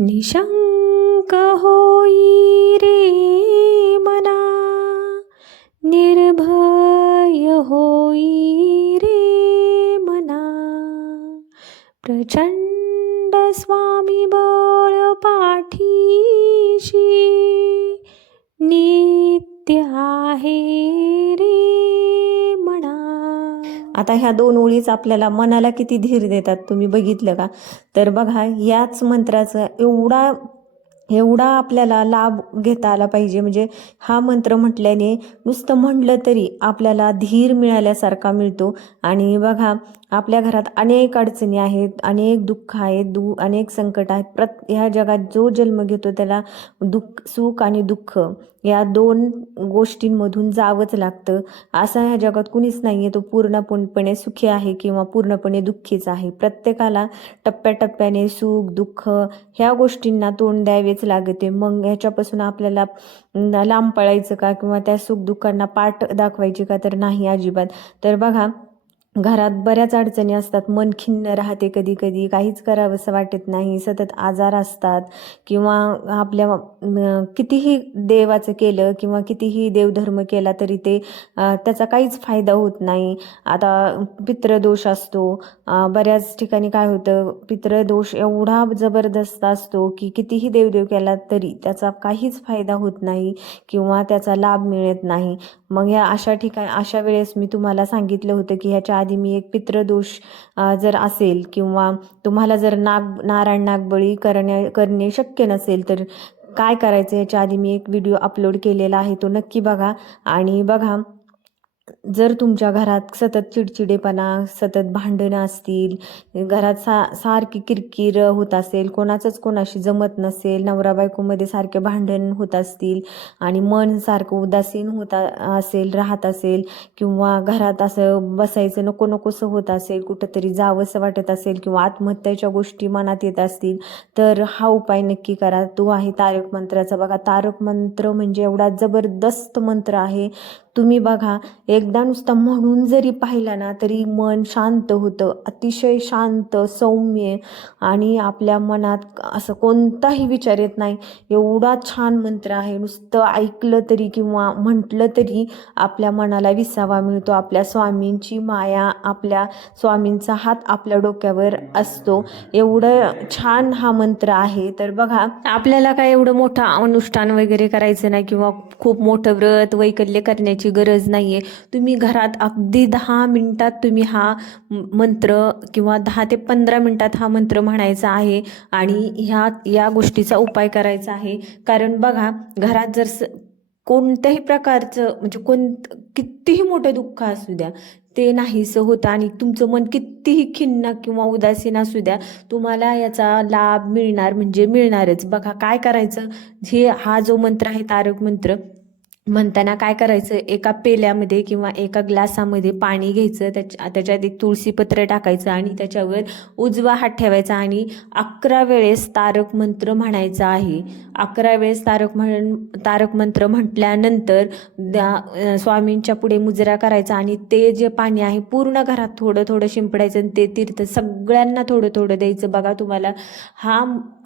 निशंक होई रे मना, निर्भय होई रे मना. प्रचंड स्वामी बळ पाठीशी, नित्य आहे रे मना. आता ह्या दोन ओळीच आपल्याला मनाला किती धीर देतात तुम्ही बघितलं का? तर बघा, याच मंत्राचा एवढा आपल्याला लाभ घेता आला पाहिजे. म्हणजे हा मंत्र म्हटल्याने नुसतं म्हणलं तरी आपल्याला धीर मिळाल्यासारखा मिळतो. आणि बघा, आपल्या घरात अनेक अडचणी आहेत, अनेक दुःख आहेत, अनेक संकट आहेत. ह्या जगात जो जन्म घेतो त्याला सुख आणि दुःख या दोन गोष्टींमधून जावंच लागतं. असं ह्या जगात कुणीच नाही आहे तो पूर्णपणे सुखी आहे किंवा पूर्णपणे दुःखीच आहे. प्रत्येकाला टप्प्याटप्प्याने सुख दुःख ह्या गोष्टींना तोंड द्यावेच लागते. मग ह्याच्यापासून आपल्याला लांब पळायचं का किंवा त्या सुख दुःखांना पाठ दाखवायची का? तर नाही, अजिबात. तर बघा, घरात बऱ्याच अडचणी असतात, मन खिन्न राहते, कधी कधी काहीच करावंसं वाटत नाही, सतत आजार असतात किंवा आपल्या कितीही देवाचं केलं किंवा कितीही देवधर्म केला तरी ते त्याचा काहीच फायदा होत नाही. आता पितृदोष असतो, बऱ्याच ठिकाणी काय होतं, पितृदोष एवढा जबरदस्त असतो की कितीही देवदेव केला तरी त्याचा काहीच फायदा होत नाही किंवा त्याचा लाभ मिळत नाही. मग या अशा वेळेस मी तुम्हाला सांगितलं होतं की ह्याच्या आधी मी एक पितृदोष जर असेल किंवा तुम्हाला जर नारायण नागबळी करणे शक्य नसेल तर काय करायचं याच्या आधी मी एक व्हिडिओ अपलोड केलेला आहे, तो नक्की बघा. आणि बघा, जर तुमच्या घरात सतत चिडचिडेपणा, सतत भांडणं असतील, घरात सारखी किरकिर होत असेल, कोणाशी जमत नसेल, नवरा बायकोमध्ये सारखे भांडण होत असतील आणि मन सारखं उदासीन राहत असेल किंवा घरात असं बसायचं नको नकोसं होत असेल, कुठंतरी जावंसं वाटत असेल किंवा आत्महत्याच्या गोष्टी मनात येत असतील, तर हा उपाय नक्की करा. तो आहे तारक मंत्राचा. बघा, तारक मंत्र म्हणजे एवढा जबरदस्त मंत्र आहे. तुम्ही बघा, एकदा नुसतं म्हणून जरी पाहिला ना तरी मन शांत होतं, अतिशय शांत सौम्य, आणि आपल्या मनात असं कोणताही विचार येत नाही. एवढा छान मंत्र आहे. नुसतं ऐकलं तरी किंवा म्हटलं तरी आपल्या मनाला विसावा मिळतो. आपल्या स्वामींची माया, आपल्या स्वामींचा हात आपल्या डोक्यावर असतो. एवढं छान हा मंत्र आहे. तर बघा, आपल्याला काय एवढं मोठं अनुष्ठान वगैरे करायचं नाही किंवा खूप मोठं व्रत वैकल्य करण्याची गरज नाही आहे. तुम्ही घरात अगदी 10 मिनिटात तुम्ही हा मंत्र किंवा 10 ते 15 मिनिटात हा मंत्र म्हणायचा आहे आणि या गोष्टीचा उपाय करायचा आहे. कारण बघा, घरात जर कोणत्याही प्रकारचं म्हणजे कितीही मोठं दुःख असू द्या ते नाहीसं होतं आणि तुमचं मन कितीही खिन्न किंवा उदासीन असू द्या, तुम्हाला याचा लाभ मिळणार म्हणजे मिळणारच. बघा, काय करायचं, हा जो मंत्र आहे तारक मंत्र म्हणताना काय करायचं, एका पेल्यामध्ये किंवा एका ग्लासामध्ये पाणी घ्यायचं, त्याच्यात एक तुळशीपत्र टाकायचं आणि त्याच्यावर उजवा हात ठेवायचा आणि 11 वेळेस तारक मंत्र म्हणायचा आहे. 11 वेळेस तारक मंत्र म्हटल्यानंतर स्वामींच्या पुढे मुजरा करायचा आणि ते जे पाणी आहे पूर्ण घरात थोडं थोडं शिंपडायचं आणि ते तीर्थ सगळ्यांना थोडं थोडं द्यायचं. बघा, तुम्हाला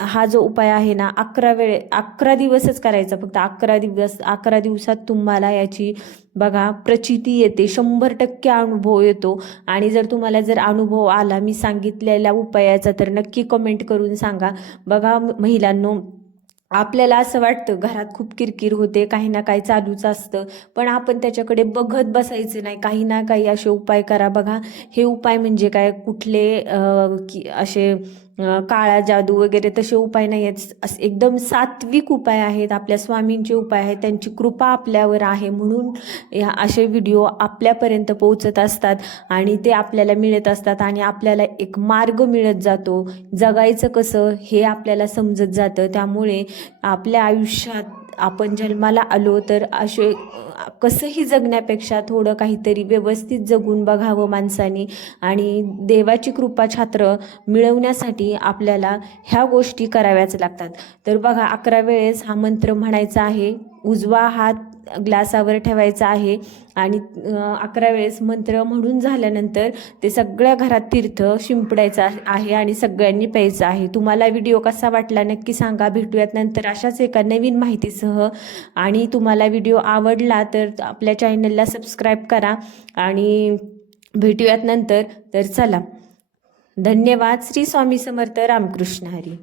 हा जो उपाय आहे ना 11 दिवसच करायचा, फक्त 11 दिवसात तुम्हाला याची बघा प्रचिती येते, 100% अनुभव येतो. आणि जर तुम्हाला अनुभव आला मी सांगितलेल्या उपायाचा तर नक्की कमेंट करून सांगा. बघा महिलांनो, आपल्याला असं वाटतं घरात खूप किरकिर होते, काही ना काही चालूच असतं, पण आपण त्याच्याकडे बघत बसायचं नाही, काही ना काही असे उपाय करा. बघा, हे उपाय म्हणजे काय, कुठले असे काळा जादू वगैरे तसे उपाय नाही आहेत, एकदम सात्विक उपाय आहेत, आपल्या स्वामींचे उपाय आहेत, त्यांची कृपा आपल्यावर आहे म्हणून असे व्हिडिओ आपल्यापर्यंत पोहोचत असतात आणि ते आपल्याला मिळत असतात आणि आपल्याला एक मार्ग मिळत जातो. जगायचं कसं हे आपल्याला समजत जातं. त्यामुळे आपल्या आयुष्यात आपण जन्माला आलो तर कसंही जगण्यापेक्षा थोडं काहीतरी व्यवस्थित जगून बघावं माणसाने. आणि देवाची कृपा छात्र मिळवण्यासाठी आपल्याला ह्या गोष्टी कराव्याच लागतात. तर बघा 11 वेळेस हा मंत्र म्हणायचा आहे. उजवा हात ग्लासावर ठेवायचा आहे आणि 11 वेळेस मंत्र म्हणून झाल्यानंतर ते सगळ्या घरात तीर्थ शिंपडायचं आहे आणि सगळ्यांनी प्यायचं आहे. तुम्हाला व्हिडिओ कसा वाटला नक्की सांगा. भेटूयात नंतर अशाच एका नवीन माहितीसह. आणि तुम्हाला व्हिडिओ आवडला तर आपल्या चॅनलला सबस्क्राईब करा आणि भेटूयात नंतर. तर चला, धन्यवाद. श्री स्वामी समर्थ. रामकृष्ण हरी.